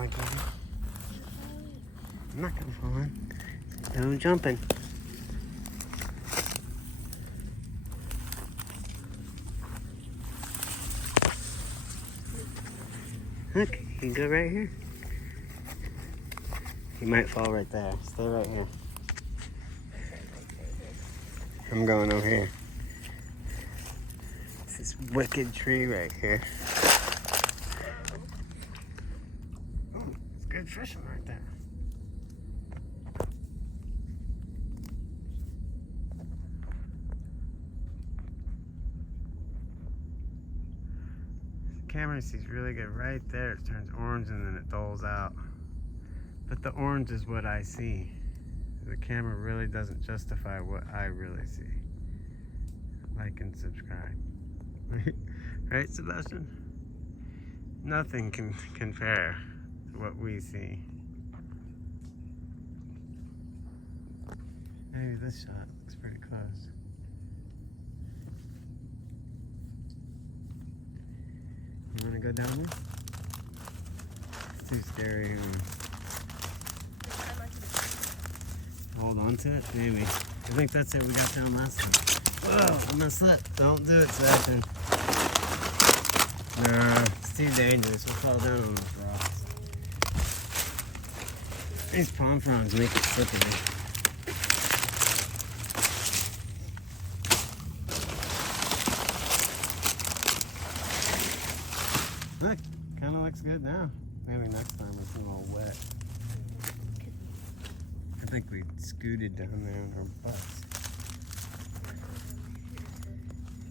alligator. I'm not gonna fall in. No jumping. Look, you can go right here. You might fall right there. Stay right here. I'm going over here. It's this wicked tree right here. Oh, it's good fishing right there. The camera sees really good right there. It turns orange and then it dulls out. But the orange is what I see. The camera really doesn't justify what I really see. Like and subscribe. Right, Sebastian? Nothing can compare to what we see. Maybe this shot looks pretty close. You wanna go down there? It's too scary. Hold on to it, maybe. I think that's it we got down last time. Whoa, I'm gonna slip. Don't do it, Sebastian. No, it's too dangerous. We'll fall down on those rocks. These palm fronds make it slippery. Look, kind of looks good now. Maybe next time it's a little wet. I think we scooted down there in our butts.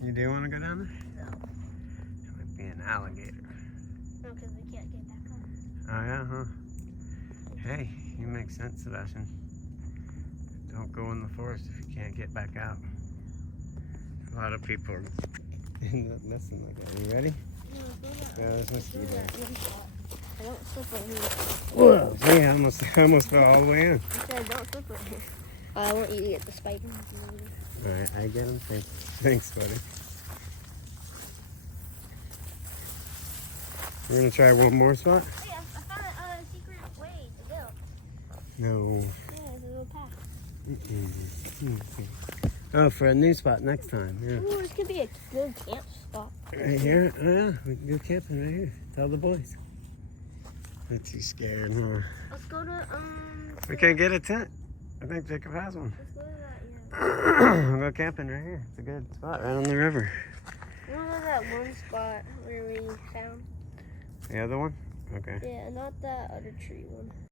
You do want to go down there? No. It would be an alligator. No, because we can't get back up. Oh yeah, huh? Hey, you make sense, Sebastian. Don't go in the forest if you can't get back out. A lot of people end up messing like that. You ready? No, Yeah, there's mosquitoes. I don't slip right here. Whoa! See, I almost fell all the way in. I said don't slip right here. I want you to get the spider. Alright, I get him. Thanks, buddy. We're gonna try one more spot? Hey, I found a secret way to go. No. Yeah, there's a little path. Oh, for a new spot next time. Yeah. Ooh, this could be a good camp spot. Right here? Oh, yeah. We can go camping right here. Tell the boys. They're too scared, huh? Let's go to, We can get a tent. I think Jacob has one. let's go to that, yeah. We'll go camping right here. It's a good spot right on the river. Remember that one spot where we found? The other one? Okay. Yeah, not that other tree one.